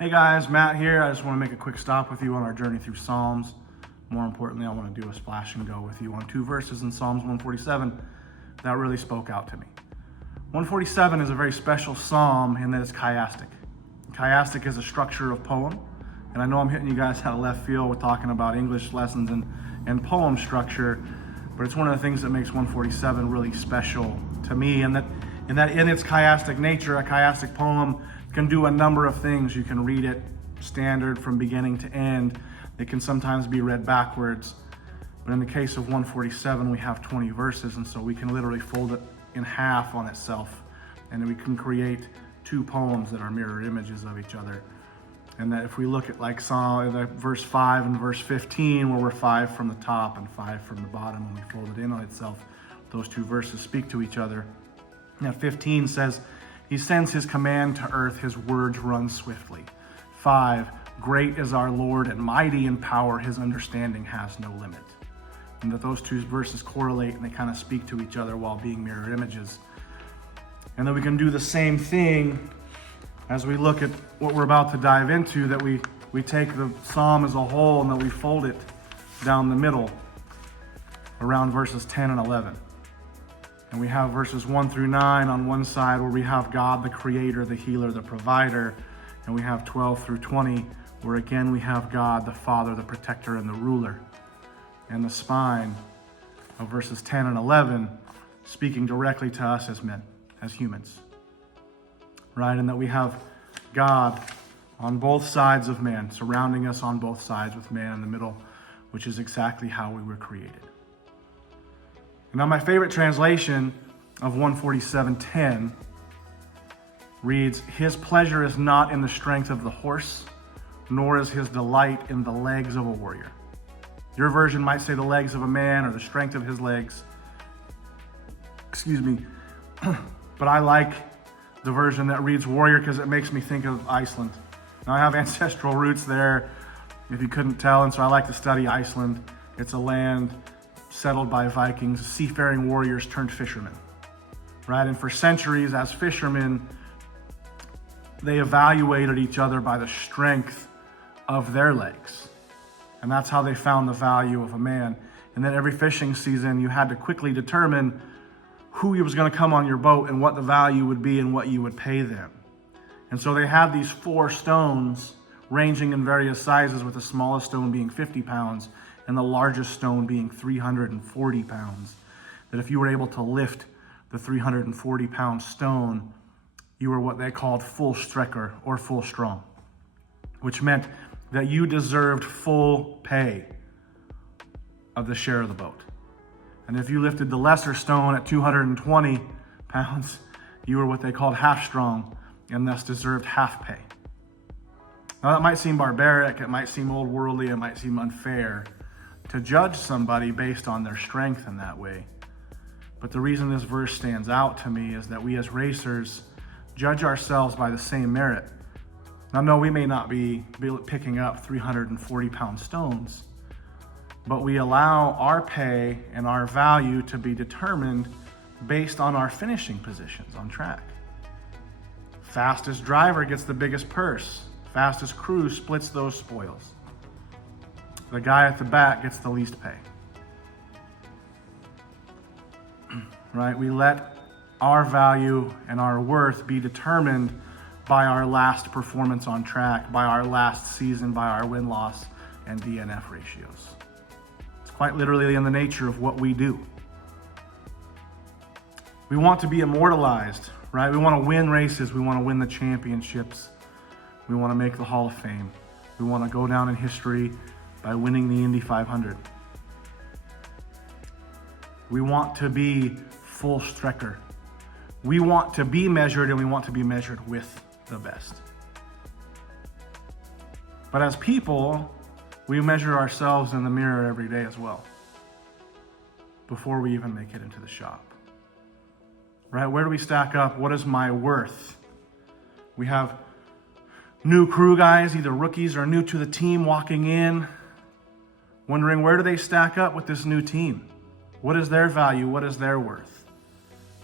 Hey guys, Matt here. I just want to make a quick stop with you on our journey through Psalms. More importantly, I want to do a splash and go with you on two verses in Psalms 147 that really spoke out to me. 147 is a very special psalm in that it's chiastic. Chiastic is a structure of poem, and I know I'm hitting you guys out of left field with talking about English lessons and poem structure, but it's one of the things that makes 147 really special to me, and that in its chiastic nature, a chiastic poem can do a number of things. You can read it standard from beginning to end. It can sometimes be read backwards. But in the case of 147, we have 20 verses, and so we can literally fold it in half on itself. And then we can create two poems that are mirror images of each other. And that if we look at like verse 5 and verse 15, where we're 5 from the top and 5 from the bottom, when we fold it in on itself, those two verses speak to each other. Now 15 says, He sends his command to earth, his words run swiftly. 5, great is our Lord and mighty in power, his understanding has no limit. And that those two verses correlate and they kind of speak to each other while being mirror images. And then we can do the same thing as we look at what we're about to dive into, that we take the psalm as a whole and that we fold it down the middle around verses 10 and 11. And we have verses 1 through 9 on one side where we have God, the creator, the healer, the provider. And we have 12 through 20 where again we have God, the father, the protector, and the ruler. And the spine of verses 10 and 11 speaking directly to us as men, as humans. Right? And that we have God on both sides of man, surrounding us on both sides with man in the middle, which is exactly how we were created. Now, my favorite translation of 147:10 reads, His pleasure is not in the strength of the horse, nor is his delight in the legs of a warrior. Your version might say the legs of a man or the strength of his legs. Excuse me. But I like the version that reads warrior because it makes me think of Iceland. Now, I have ancestral roots there, if you couldn't tell, and so I like to study Iceland. It's a land settled by Vikings, seafaring warriors turned fishermen, right? And for centuries as fishermen, they evaluated each other by the strength of their legs. And that's how they found the value of a man. And then every fishing season, you had to quickly determine who was going to come on your boat and what the value would be and what you would pay them. And so they had these 4 stones ranging in various sizes, with the smallest stone being 50 pounds and the largest stone being 340 pounds. That if you were able to lift the 340-pound stone, you were what they called full strecker or full strong, which meant that you deserved full pay of the share of the boat. And if you lifted the lesser stone at 220 pounds, you were what they called half strong and thus deserved half pay. Now that might seem barbaric, it might seem old worldly, it might seem unfair to judge somebody based on their strength in that way. But the reason this verse stands out to me is that we as racers judge ourselves by the same merit. Now, no, we may not be picking up 340-pound stones, but we allow our pay and our value to be determined based on our finishing positions on track. Fastest driver gets the biggest purse. Fastest crew splits those spoils. The guy at the back gets the least pay. Right? We let our value and our worth be determined by our last performance on track, by our last season, by our win-loss and DNF ratios. It's quite literally in the nature of what we do. We want to be immortalized, right? We want to win races. We want to win the championships. We want to make the Hall of Fame. We want to go down in history by winning the Indy 500. We want to be full strecker. We want to be measured, and we want to be measured with the best. But as people, we measure ourselves in the mirror every day as well, before we even make it into the shop. Right? Where do we stack up? What is my worth? We have new crew guys, either rookies or new to the team, walking in, wondering where do they stack up with this new team? What is their value? What is their worth?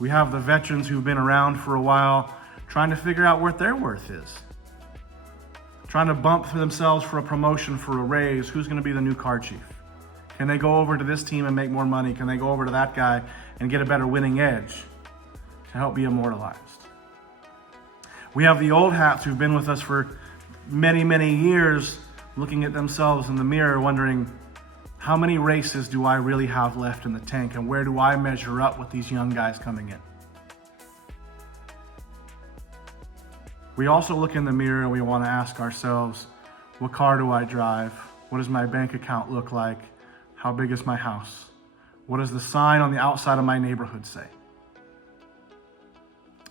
We have the veterans who've been around for a while trying to figure out what their worth is. trying to bump for themselves for a promotion, for a raise. Who's going to be the new car chief? Can they go over to this team and make more money? Can they go over to that guy and get a better winning edge to help be immortalized? We have the old hats who've been with us for many, many years, looking at themselves in the mirror, wondering, how many races do I really have left in the tank, and where do I measure up with these young guys coming in? We also look in the mirror and we want to ask ourselves, what car do I drive? What does my bank account look like? How big is my house? What does the sign on the outside of my neighborhood say?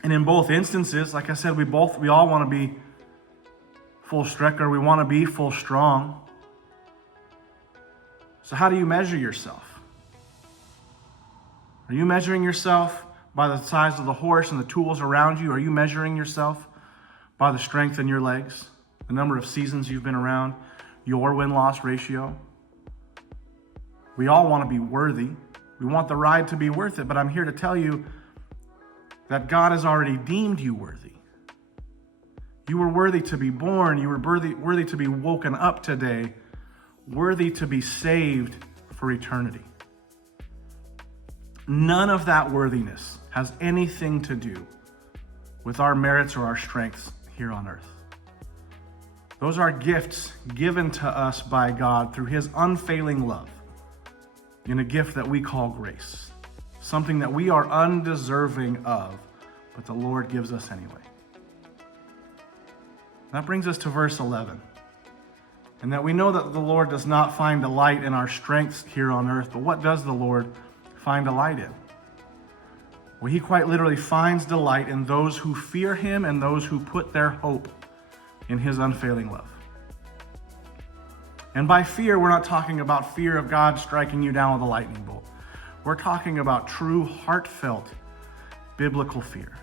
And in both instances, like I said, we all want to be full striker. We want to be full strong. So how do you measure yourself? Are you measuring yourself by the size of the horse and the tools around you? Are you measuring yourself by the strength in your legs, the number of seasons you've been around, your win-loss ratio? We all want to be worthy. We want the ride to be worth it, but I'm here to tell you that God has already deemed you worthy. You were worthy to be born. You were worthy to be woken up today, worthy to be saved for eternity. None of that worthiness has anything to do with our merits or our strengths here on earth. Those are gifts given to us by God through His unfailing love in a gift that we call grace, something that we are undeserving of, but the Lord gives us anyway. That brings us to verse 11. And that we know that the Lord does not find delight in our strengths here on earth, but what does the Lord find delight in? Well, He quite literally finds delight in those who fear Him and those who put their hope in His unfailing love. And by fear, we're not talking about fear of God striking you down with a lightning bolt. We're talking about true, heartfelt, biblical fear.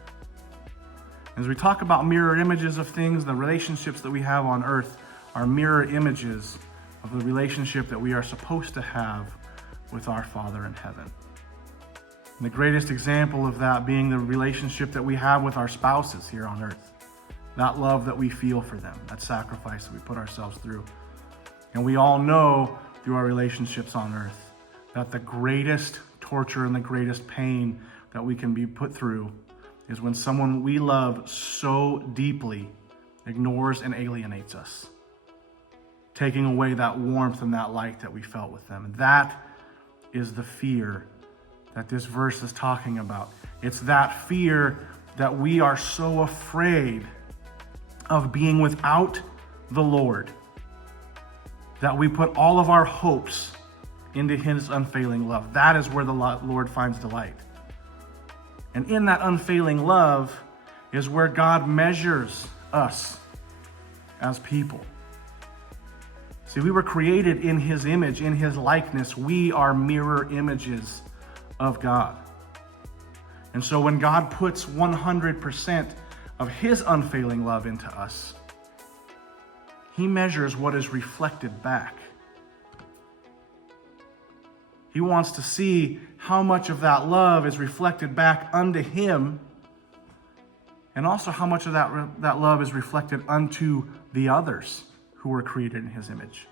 As we talk about mirror images of things, the relationships that we have on earth are mirror images of the relationship that we are supposed to have with our Father in heaven. And the greatest example of that being the relationship that we have with our spouses here on earth. That love that we feel for them, that sacrifice that we put ourselves through. And we all know through our relationships on earth that the greatest torture and the greatest pain that we can be put through is when someone we love so deeply ignores and alienates us, taking away that warmth and that light that we felt with them. And that is the fear that this verse is talking about. It's that fear that we are so afraid of being without the Lord, that we put all of our hopes into His unfailing love. That is where the Lord finds delight. And in that unfailing love is where God measures us as people. See, we were created in His image, in His likeness. We are mirror images of God. And so when God puts 100% of His unfailing love into us, He measures what is reflected back. He wants to see how much of that love is reflected back unto Him, and also how much of that love is reflected unto the others who were created in His image.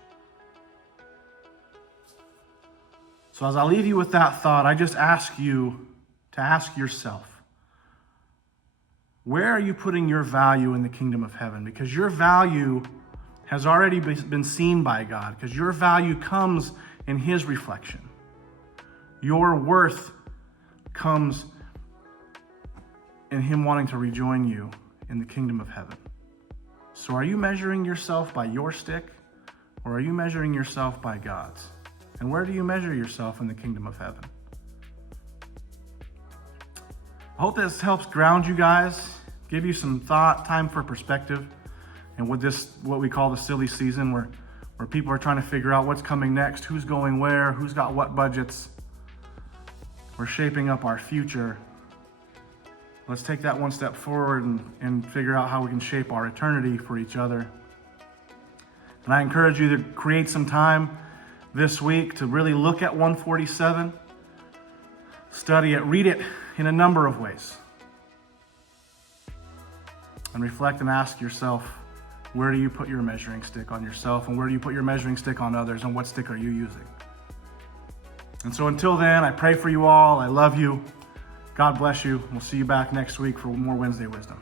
So as I leave you with that thought, I just ask you to ask yourself, where are you putting your value in the kingdom of heaven? Because your value has already been seen by God, because your value comes in His reflection. Your worth comes in Him wanting to rejoin you in the kingdom of heaven. So are you measuring yourself by your stick, or are you measuring yourself by God's? And where do you measure yourself in the kingdom of heaven? I hope this helps ground you guys, give you some thought, time for perspective, and with this, what we call the silly season, where people are trying to figure out what's coming next, who's going where, who's got what budgets. We're shaping up our future. Let's take that one step forward and figure out how we can shape our eternity for each other. And I encourage you to create some time this week to really look at 147, study it, read it in a number of ways, and reflect and ask yourself, Where do you put your measuring stick on yourself, and where do you put your measuring stick on others, and what stick are you using? And so until then, I pray for you all. I love you. God bless you. We'll see you back next week for more Wednesday Wisdom.